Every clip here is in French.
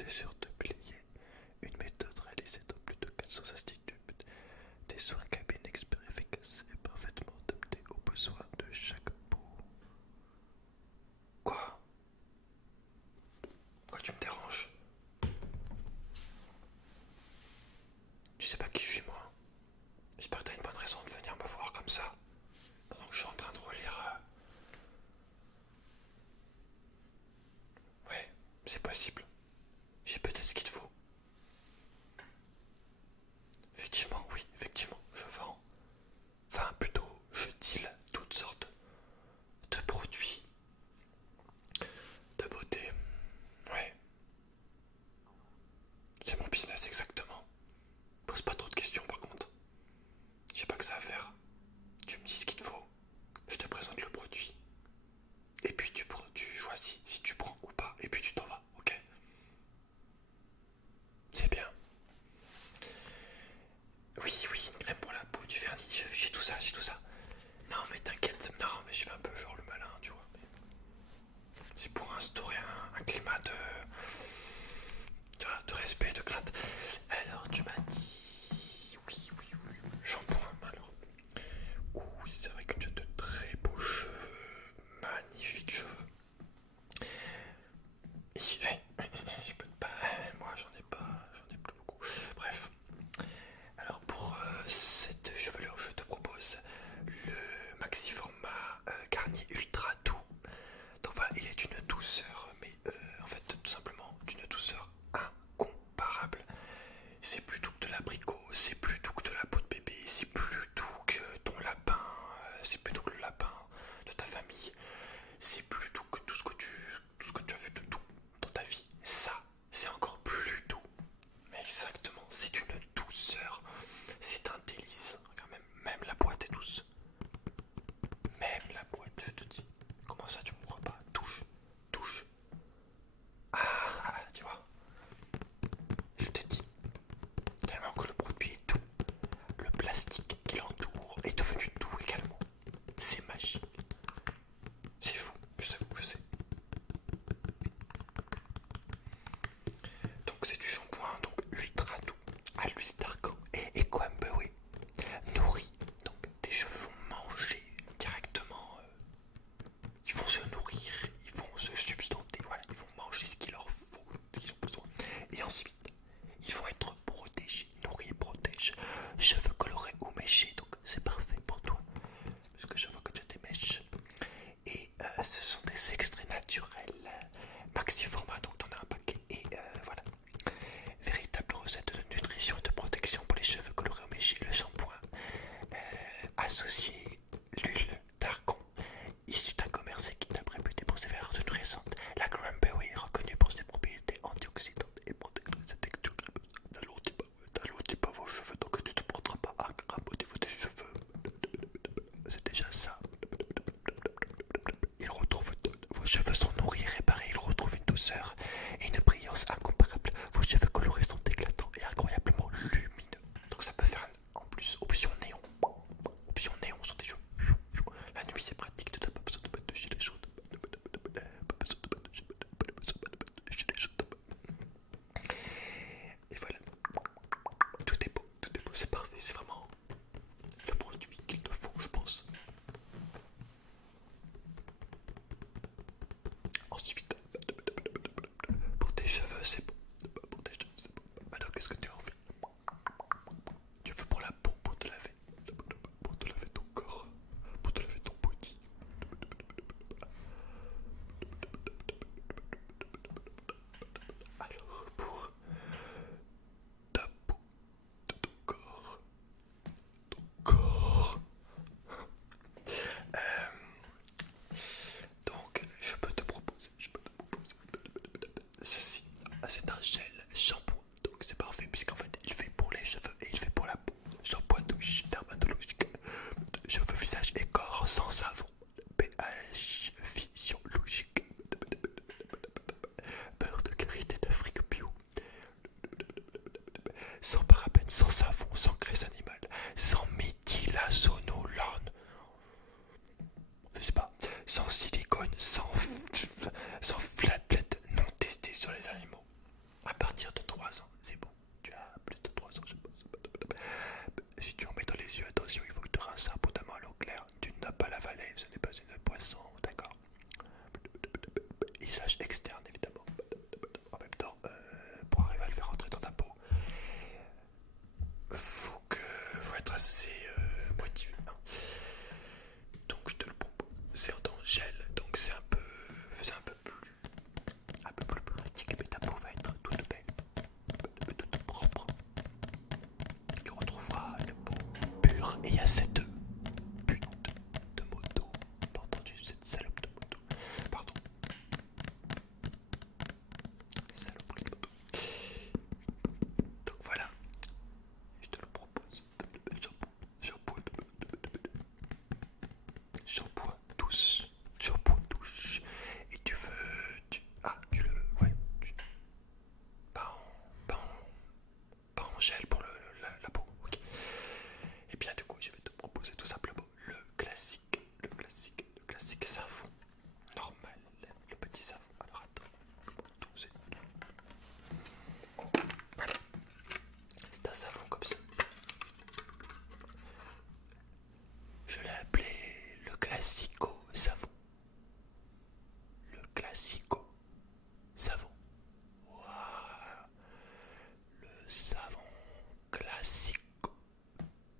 c'est sûr de plier. Une méthode réalisée dans plus de 400 instituts. Des soins cabines experts efficaces et parfaitement adaptés aux besoins de chaque peau. Quoi? Pourquoi tu me déranges? Tu sais pas qui je suis, moi. J'espère que t'as une bonne raison de venir me voir comme ça, pendant que je suis en train de relire. Ouais, c'est possible. J'ai peut-être ce qu'il te faut. Effectivement, oui, effectivement, je vends. Enfin, plutôt, je deal toutes sortes de produits de beauté. Ouais, c'est mon business exactement. Pose pas trop de questions par contre. J'ai pas que ça à faire. Tu me dis ce qu'il te faut. Je te présente le produit. Et puis tu choisis si tu prends ou pas. Et puis tu t'en vas, ok? C'est bien. Oui, oui, une crème pour la peau, du vernis, j'ai tout ça, j'ai tout ça. Non mais t'inquiète, non mais je fais un peu genre le malin, tu vois. C'est pour instaurer un climat de respect, de crainte. Alors tu m'as dit... Oui, oui, oui, shampoing, alors. Oui, c'est vrai que tu as de très beaux cheveux, magnifiques cheveux. Je peux pas, moi j'en ai plus beaucoup. Bref, alors pour cette chevelure, je te propose le maxi format Garnier Ultra Doux. Donc voilà, il est d'une douceur, mais en fait tout simplement d'une douceur incomparable. C'est plus doux que de l'abricot, c'est plus doux que de la peau de bébé, c'est plus doux que ton lapin, c'est plus doux que le lapin de ta famille, c'est plus doux que tout ce que tu as vu de doux dans ta vie. Ça, c'est encore plus doux. Exactement, c'est une douceur, c'est un délice. Quand même la boîte est douce. Même la boîte, je te dis. Comment ça, tu me crois pas? Touche, touche. Ah, tu vois, je te dis. Tellement que le produit est doux. Le plastique qui l'entoure est devenu doux également. C'est magique. C'est fou, je sais, je sais. Donc c'est du shampoing donc ultra doux à l'huile d'argan et Equambaway. Nourri. Donc tes cheveux vont manger directement. Ils vont se nourrir, ils vont se substanter, voilà, ils vont manger ce qu'il leur faut, ce qu'ils ont besoin. Et ensuite, ils vont être protégés, nourris et protègent. Cheveux colorés ou méchés, donc c'est parfait pour toi. Parce que je vois que tu as des mèches. Et ce sont des extraits naturels. Maxi format, donc t'en as un paquet. Et voilà. Véritable recette de nutrition et de protection pour les cheveux colorés ou méchés. Le shampoing associé l'huile d'argan, issue d'un commerce équitable réputé pour ses vertus nourrissantes. La cranberry est reconnue pour ses propriétés antioxydantes et protectrices de texture. T'alourdis pas vos cheveux, donc tu ne te prendras pas un gramme au niveau des cheveux. C'est déjà ça. Vos cheveux sont nourris et réparés, ils retrouvent une douceur et une brillance incomparable. Vos cheveux colorés sont éclatants et incroyablement lumineux. Donc ça peut faire en plus option néon. Option néon sur tes cheveux. La nuit c'est pratique, tu n'as pas besoin de mettre de gilet chaud. Et voilà. Tout est beau, c'est parfait, c'est vraiment le produit qu'il te faut, je pense. Ensuite, classico savon. Le classico savon. Voilà. Le savon classico.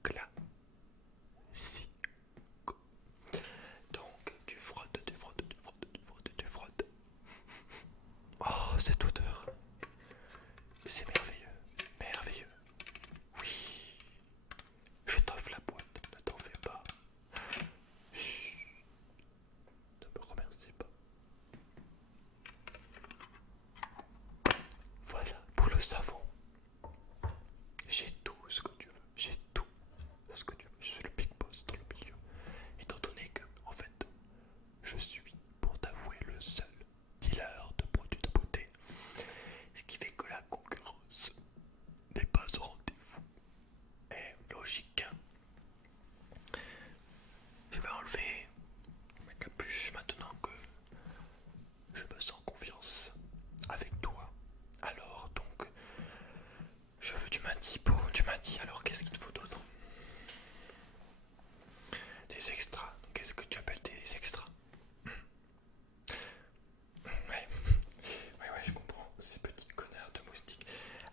Classico. Donc tu frottes, tu frottes, tu frottes, tu frottes, tu frottes. Oh, cette odeur. C'est merveilleux, merveilleux. Oui, je t'offre la boîte, ne t'en fais pas. Chut, ne me remercie pas. Voilà pour le savon. J'ai tout ce que tu veux, j'ai tout ce que tu veux. Je suis le big boss dans le milieu. Étant donné que, en fait, je suis, pour t'avouer, le seul dealer de produits de beauté. Ce qui fait que la concurrence n'est pas au rendez-vous. Et logique. Je vais enlever ma capuche maintenant que je me sens en confiance avec toi. Alors donc, je veux, tu m'as dit, alors qu'est-ce qu'il te faut d'autre? Des extras. Qu'est-ce que tu appelles des extras? Ouais, ouais, je comprends, ces petits connards de moustiques.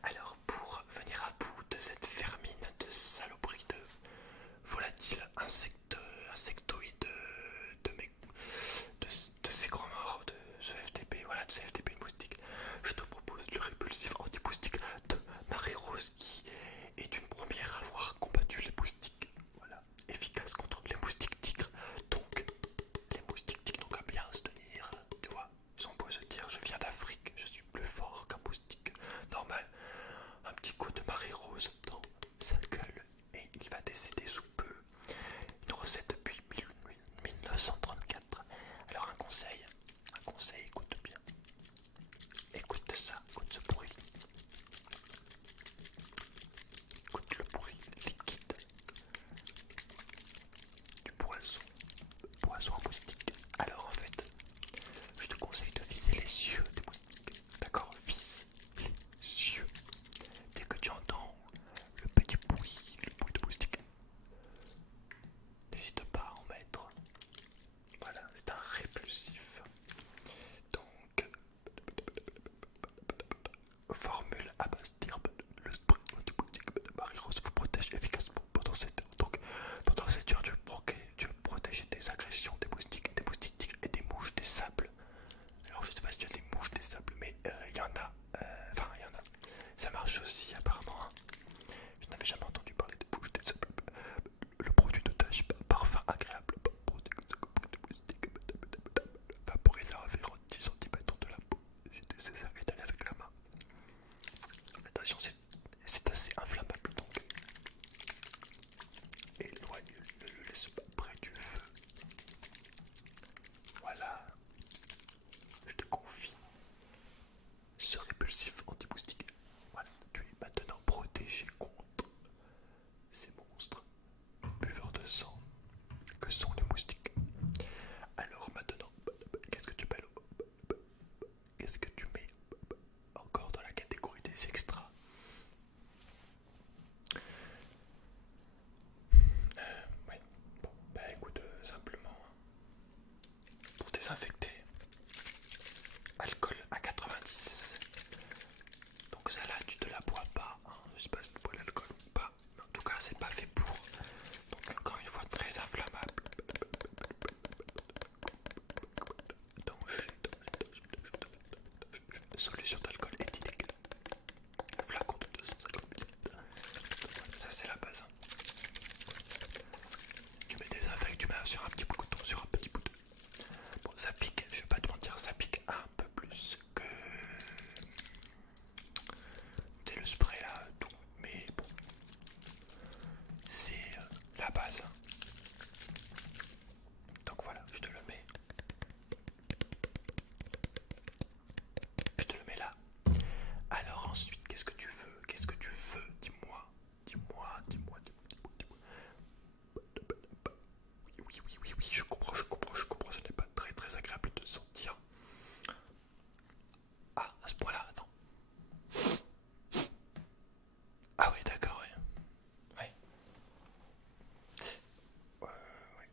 Alors, pour venir à bout de cette vermine de saloperie de volatile insectoïde de ces grands morts de ce FTP, voilà, de ce FTP de moustique, je te propose le répulsif anti-moustique de Marie-Rose qui est une première à avoir combattu les moustiques, voilà, efficace contre les moustiques tigres. Donc, les moustiques tigres n'ont qu'à bien se tenir, tu vois, ils ont beau se dire je viens d'Afrique, je suis plus fort qu'un moustique normal. Un petit coup de Marie-Rose dans sa gueule et il va décéder sous peu. Une recette depuis 1934. Alors un conseil, écoute bien. Écoute ça, écoute ce bruit. Écoute le bruit liquide du poison à moustique. Alors en fait, je te conseille de viser les yeux des moustiques. D'accord? Vise les yeux. Dès que tu entends le petit bruit, de moustique, n'hésite pas à en mettre. Voilà, c'est un répulsif. Donc, formule à base d'herbe, le spray antibiotique de Marie-Rose vous protège efficacement pendant 7 heures. Donc, pendant 7 heures, tu veux protéger des agressions, des moustiques tigres et des mouches, des sables. Alors, je sais pas si tu as des mouches, des sables, mais il y en a. Enfin, il y en a. Ça marche aussi, apparemment. Hein. Je n'avais jamais entendu parler des mouches, des sables. Le produit de tâche, parfum agréable, vaporiser environ 10 cm de la peau. Si nécessaire, étaler avec la main. Attention, c'est assez inflammable donc. Éloigne, ne le laisse pas près du feu. Voilà. Je te confie ce répulsif anti-moustique. Voilà, tu es maintenant protégé contre ces monstres buveurs de sang que sont les moustiques. Alors maintenant, qu'est-ce que tu mets Qu'est-ce que tu mets encore dans la catégorie des extras? Ouais, bon, bah écoute, simplement, pour désinfecter, alcool à 90. Donc ça là, tu te la bois pas, hein. Je sais pas si tu bois l'alcool ou pas, mais en tout cas, c'est pas fait pour. Donc encore une fois, très inflammable. Solution d'alcool éthylique. Flacon de 250 ml. Ça c'est la base. Tu mets des infects, tu mets sur un petit bout de coton, sur un petit bout de... Bon, ça pique, je vais pas te mentir, ça pique un peu plus que... C'est le spray là, tout. Mais bon, c'est la base. Donc voilà, je te le mets. Je te le mets là. Alors ensuite, qu'est-ce que tu veux? Qu'est-ce que tu veux? Dis-moi. Dis-moi. Oui, je comprends. Ce n'est pas très agréable de sentir. Ah, à ce point-là, attends. Ah oui, d'accord, ouais. Ouais,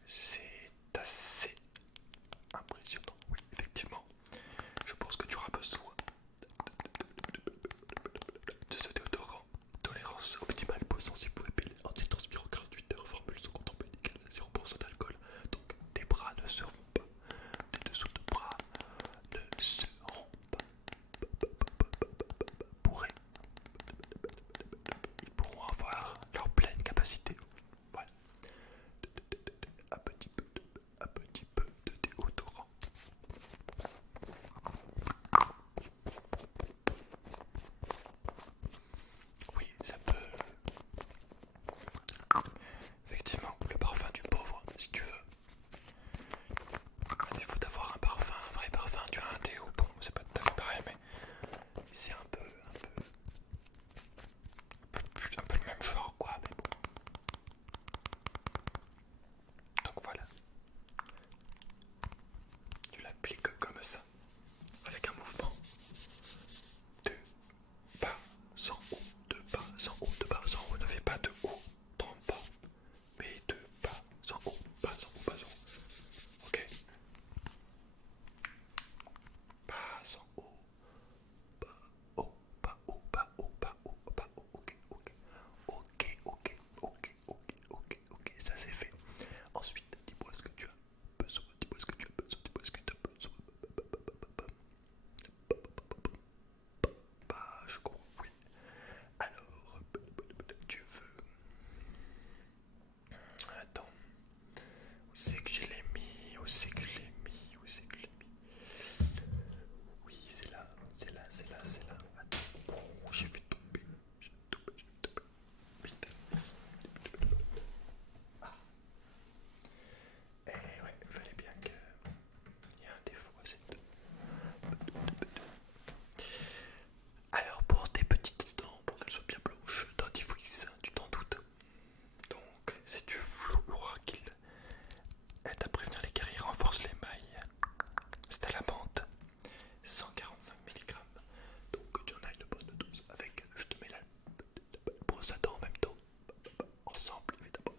c'est assez renforce l'émail. C'est à la menthe, 145 mg. Donc tu en as une bonne dose avec, je te mets la brosse à dents en même temps, ensemble évidemment.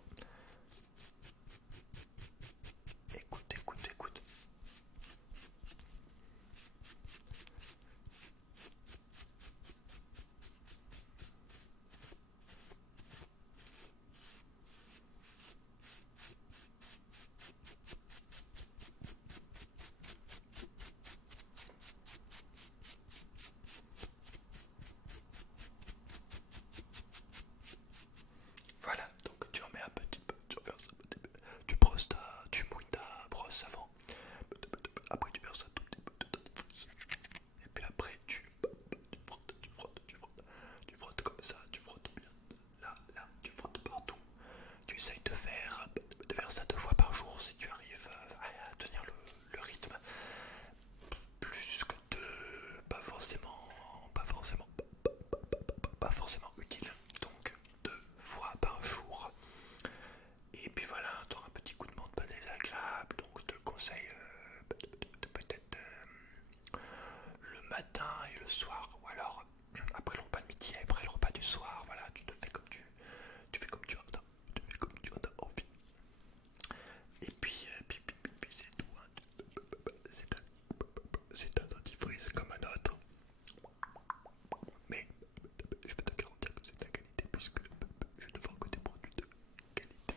Écoute, écoute, écoute. Voilà, donc tu en mets un petit peu, tu verses un petit peu, tu mouilles ta brosse avant, après tu verses un tout petit peu de ta brosse, et puis après tu frottes, tu frottes, tu frottes, tu frottes comme ça, tu frottes bien, là, tu frottes partout, tu essayes de faire ça 2 fois par jour si tu arrives à tenir le rythme, plus que 2, pas forcément utile, donc 2 fois par jour. Et puis voilà, tu auras un petit coup de menthe pas désagréable, donc je te le conseille peut-être le matin et le soir, ou alors après le repas de midi et après le repas du soir. Voilà, tu te fais comme tu fais comme tu en as, tu fais comme tu en as envie. Et puis, c'est tout, hein. C'est un dentifrice comme un autre, mais je peux te garantir que c'est de la qualité puisque je ne vends que des produits de qualité.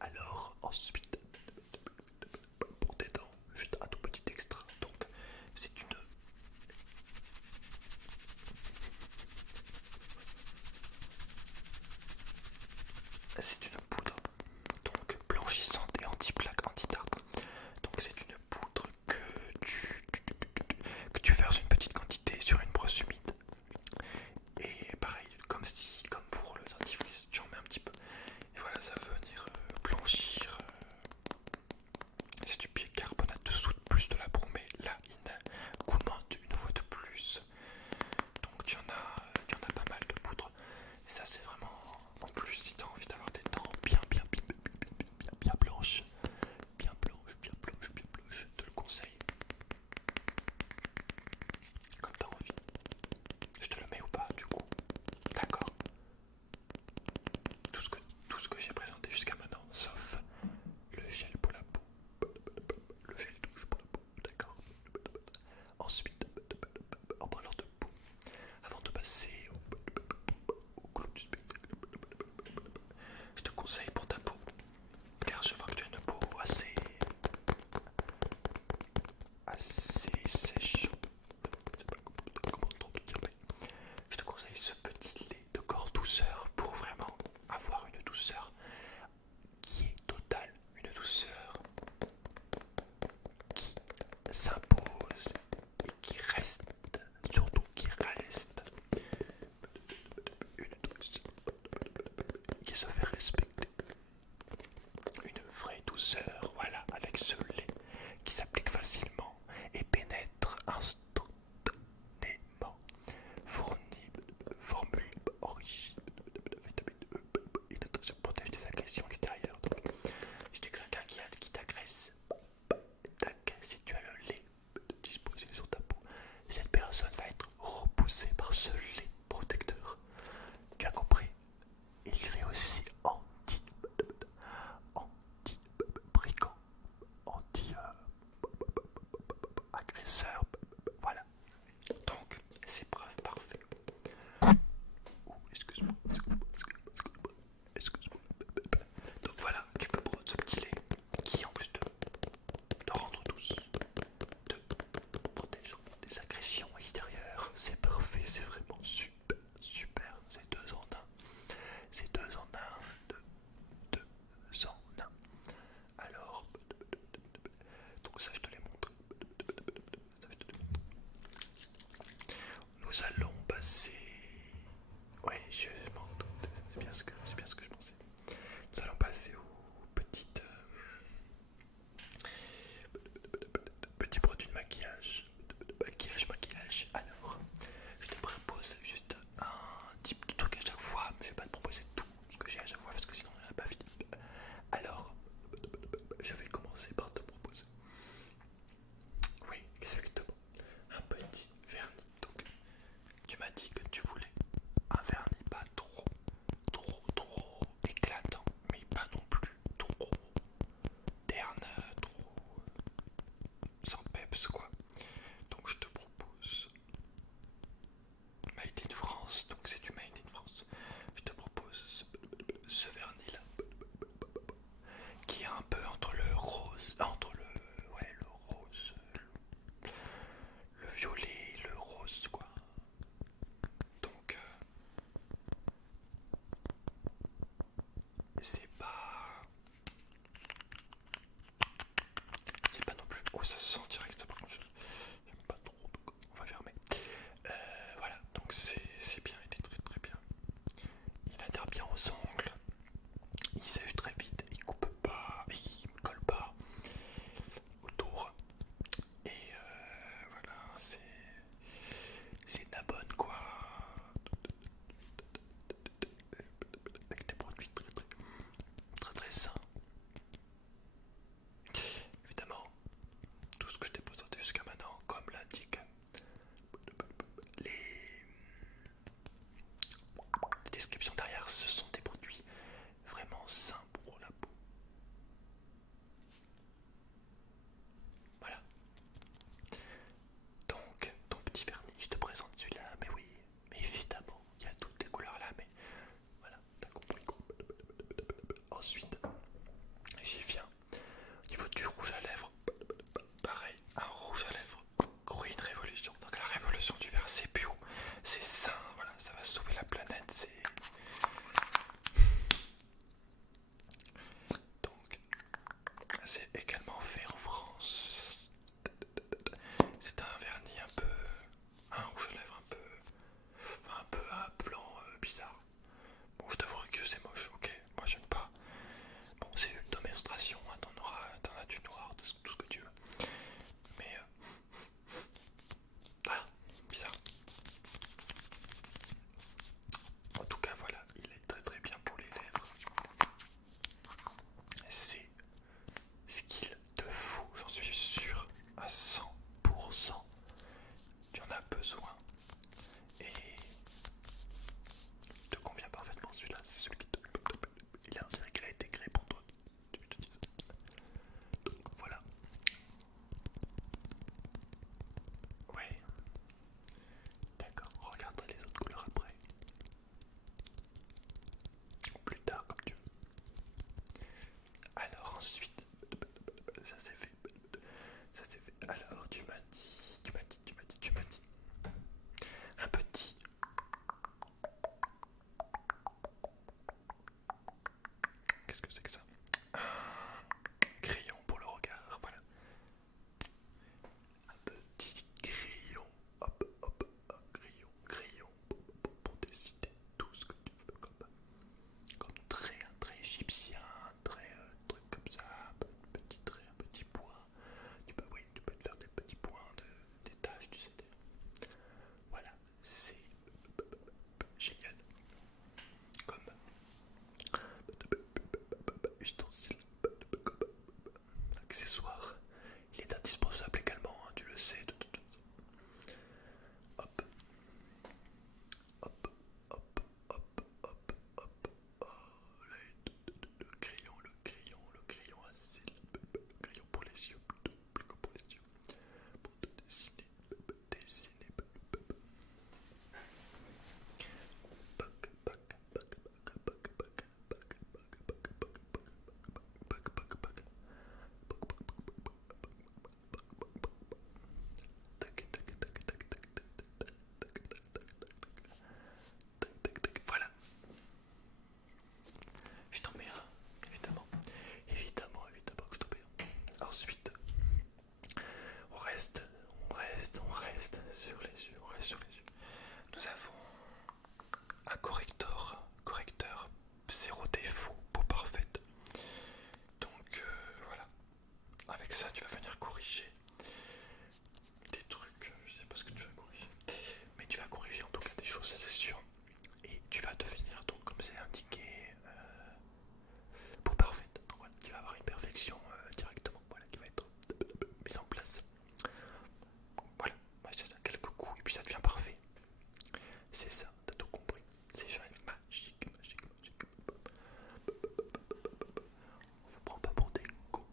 Alors ensuite, pour tes dents, juste un tout petit extra. Donc c'est une poudre donc blanchissante et anti-plaque, anti-tartre. Donc c'est une poudre que tu verses une petite quantité sur une brosse humide. Et pareil, comme pour le dentifrice, tu en mets un petit peu. Et voilà, ça va venir blanchir. C'est du bicarbonate de soude plus de la bromélanine gourmande une fois de plus. Donc tu en as pas mal de poudre. Et ça c'est vraiment, en plus si tu as envie d'avoir des dents bien blanches, bien blanches, je te le conseille. Comme tu as envie. Je te le mets ou pas du coup? D'accord. Tout ce que j'ai présenté jusqu'à maintenant, sauf le gel pour la peau, le gel douche pour la peau, d'accord. Ensuite, en parlant de peau, avant de passer au clou du spectacle, je te conseille pour ta peau, car je vois que tu as une peau assez sèche. Je sais pas comment trop te dire, mais je te conseille ce petit lait de corps douceur pour vraiment avoir une douceur qui est totale, une douceur qui s'impose et qui reste, surtout qui reste, une douceur qui se fait respecter, une vraie douceur, voilà, avec ce lait qui s'applique facilement et pénètre instantanément. Fourni formule origine de vitamine E et d'attention protège des agressions extérieures. Donc, si tu es quelqu'un qui t'agresse, tac, si tu as le lait disposé sur ta peau, cette personne va être repoussée par ce lait protecteur. Tu as compris? Il fait aussi anti-brigand, anti-agresseur. Voilà. Donc, c'est preuve parfait. Oh, excuse-moi. Donc voilà, tu peux prendre ce petit lait qui, en plus de rendre douce, te protège des agressions extérieures. C'est parfait, c'est vraiment super, super. C'est 2 en 1. C'est 2 en 1, 2 en 1. Alors, donc ça je te l'ai montré. Nous allons passer. Oui, je m'en doute. C'est bien ce que je pensais. Nous allons passer aux petits produits de maquillage. Maquillage. Alors, je te propose juste un type de truc à chaque fois. Je vais pas te proposer tout ce que j'ai à chaque fois parce que sinon on n'en a pas fini. Alors, je vais commencer par te Oh, ça se sent direct, par contre, j'aime pas trop, donc on va fermer. Voilà, donc c'est bien, il est très très bien. Il adhère bien aux ongles, il sèche très vite, il coupe pas, il colle pas autour. Et voilà, c'est de la bonne quoi. Avec des produits très très très très sains. Évidemment, tout ce que je t'ai présenté jusqu'à maintenant, comme l'indique les descriptions derrière, ce sont des produits vraiment sains pour la peau. Voilà. Donc, ton petit vernis, je te présente celui-là, mais oui, mais évidemment, il y a toutes les couleurs là, mais voilà, t'as compris quoi. Ensuite, j'y viens. Au niveau du rouge à lèvres, pareil, un rouge à lèvres, Green Révolution. Donc la révolution du vert, c'est bio, c'est sain, voilà, ça va sauver la planète, c'est... Donc, c'est également fait en France. C'est un vernis un peu... un rouge à lèvres un peu à blanc bizarre. Bon, je t'avouerai que c'est moche, ok, moi j'aime pas. Bon, c'est une démonstration, hein, t'en as du noir, tout ce que tu veux. Mais ah, bizarre. En tout cas, voilà, il est très très bien pour les lèvres. C'est ce qu'il te faut, j'en suis sûr, à 100%. Tu en as besoin. Et il te convient parfaitement celui-là, c'est celui qui te... on dirait qu'il a été créé pour toi. Donc voilà. Oui. D'accord, regarde les autres couleurs après. Ou plus tard, comme tu veux. Alors ensuite, ça c'est fait. Ça c'est fait. Alors tu m'as dit. Un petit. Qu'est-ce que c'est que ça? Un crayon pour le regard, voilà. Un petit crayon. Hop, hop, un crayon. Pour dessiner tout ce que tu veux comme trait, un trait égyptien, un trait, truc comme ça, un petit trait, un petit point. Oui, tu peux te faire des petits points, des taches, tu sais. Voilà, c'est génial. Comme ustensile, comme accessoire. Il est indispensable également, hein, tu le sais de toute façon. Hop, hop, hop, hop, hop, hop. Oh, là, le crayon à cils, le crayon pour les yeux, plutôt pour les yeux. Pour te dessiner, dessiner. Voilà. Je t'en mets un, évidemment. Évidemment que je t'en mets un. Ensuite, on reste sur les yeux, Nous avons un correcteur zéro défaut, peau parfaite. Donc voilà, avec ça tu vas venir corriger des trucs, je sais pas ce que tu vas corriger, mais tu vas corriger en tout cas des choses, ça c'est sûr. Et tu vas devenir, donc comme c'est indiqué, peau parfaite. Donc voilà, tu vas avoir une perfection directement, voilà, qui va être mise en place. Voilà, c'est ça, quelques coups et puis ça devient parfait. C'est ça, t'as tout compris. C'est magique. On vous prend pas pour des cons,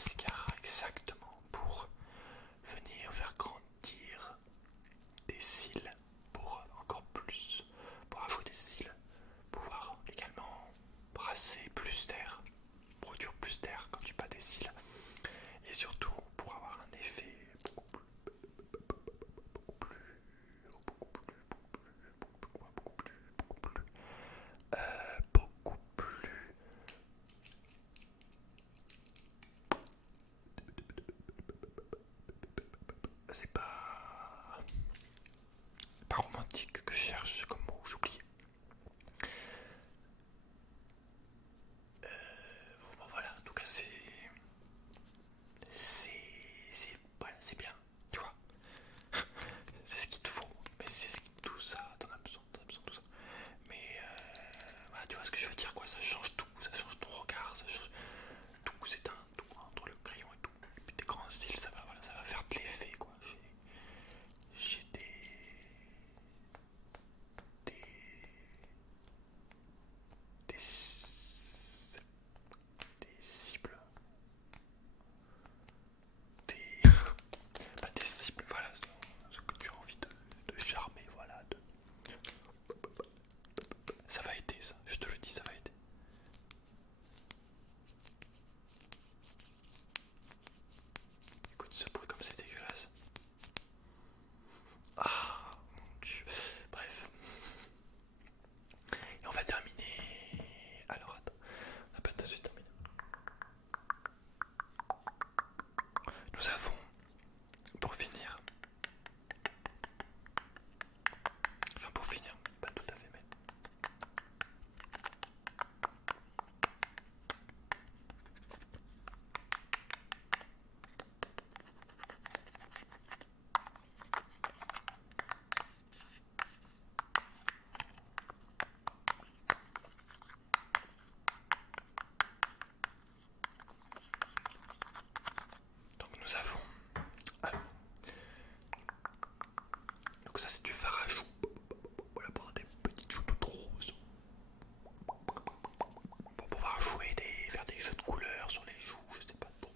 mascara exactement pour venir faire grandir des cils pour encore plus, pour ajouter des cils, pouvoir également brasser plus d'air, produire plus d'air quand tu bats des cils, et surtout pour avoir un effet beaucoup plus c'est pas romantique que je cherche comme mot, j'oublie. Bon, voilà, en tout cas voilà, c'est bien, tu vois. C'est ce qu'il te faut, mais c'est ce qui tout ça, t'en as besoin de tout ça. Mais voilà, tu vois ce que je veux dire, quoi, ça change tout, ça change ton regard, ça change tout, c'est un tout entre le crayon et tout. Et puis tes grands styles, ça va, voilà, ça va faire de l'effet, quoi. J'ai des, des cibles, des, pas des cibles, voilà, ce que tu as envie de charmer, voilà, ça va aider, ça, je te le dis, ça va aider. Écoute ce bruit comme c'est dégueulasse. Ah mon dieu. Bref. Et on va terminer. Alors attends, on va pas tout de suite terminer. Nous avons, pour finir, enfin pour finir, pas tout à fait, mais donc nous avons, alors, donc ça c'est du fard à joues, voilà, pour des petites joues toutes roses, pour pouvoir jouer, faire des jeux de couleurs sur les joues, je sais pas trop.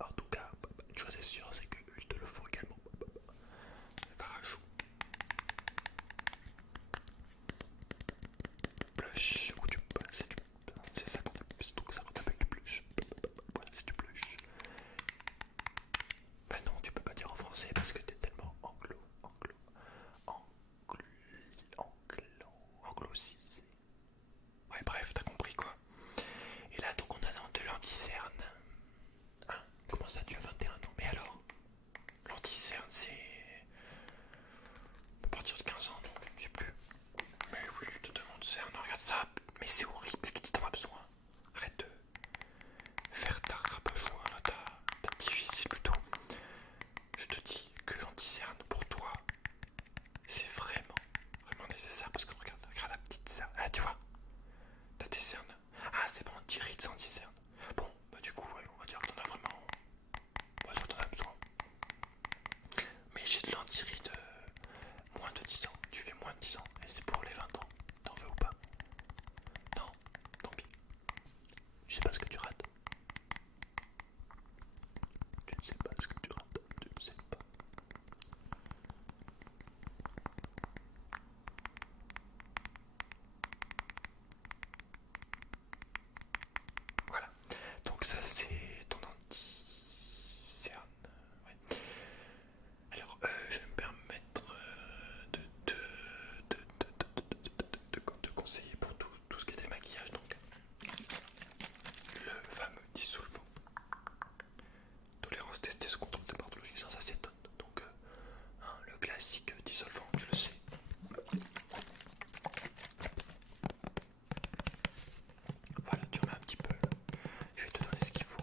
En tout cas, une chose est sûre, c'est qu'il te le faut également. Fard à joues, blush, ou du, c'est ça qu'on appelle du blush. Voilà, c'est du blush. Bah non, tu peux pas dire en français parce que t'es tellement anglo-cisé. Ouais, bref, t'as compris quoi. Et là, donc, on a de l'anti-cerne. Hein, comment ça, tu as 21 ans? Mais alors, l'anti-cerne, c'est à partir de 15 ans, non? Je sais plus. Mais oui, totalement de cerne, regarde ça. Mais c'est horrible, je te dis, t'en as besoin. Arrête de faire ta rabat-joie, là, ta difficile plutôt. Je te dis que l'anti-cerne pour toi, c'est vraiment, vraiment nécessaire parce que regarde la petite cerne. Ah, tu vois, t'as tes cernes. Ah, c'est bon, anti-rides, anti-cerne. Bon, bah du coup, ouais, on va dire que t'en as vraiment. Ouais, ça t'en as besoin. Mais j'ai de l'anti-ride moins de 10 ans. Tu fais moins de 10 ans et c'est pour les 20 ans. T'en veux ou pas? Non, tant pis. Je sais pas ce que tu rates. Tu ne sais pas ce que tu rates. Tu ne sais pas. Voilà. Donc ça c'est ton anti-cerne. Ouais. Alors je vais me permettre de conseiller pour tout ce qui était maquillage. Donc le fameux dissolvant. Tolérance testée sous contrôle de dermatologie sans acétone. Donc le classique dissolvant, je le sais. Voilà, tu remets un petit peu. Je vais te donner ce qu'il faut.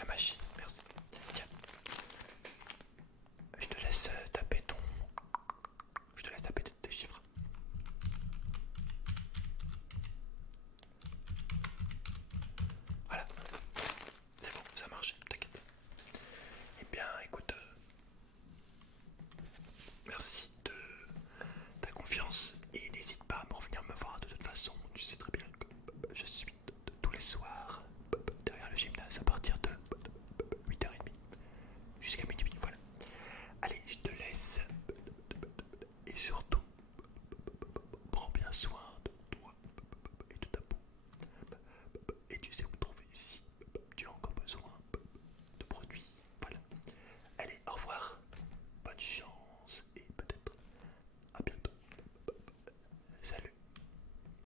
la machine.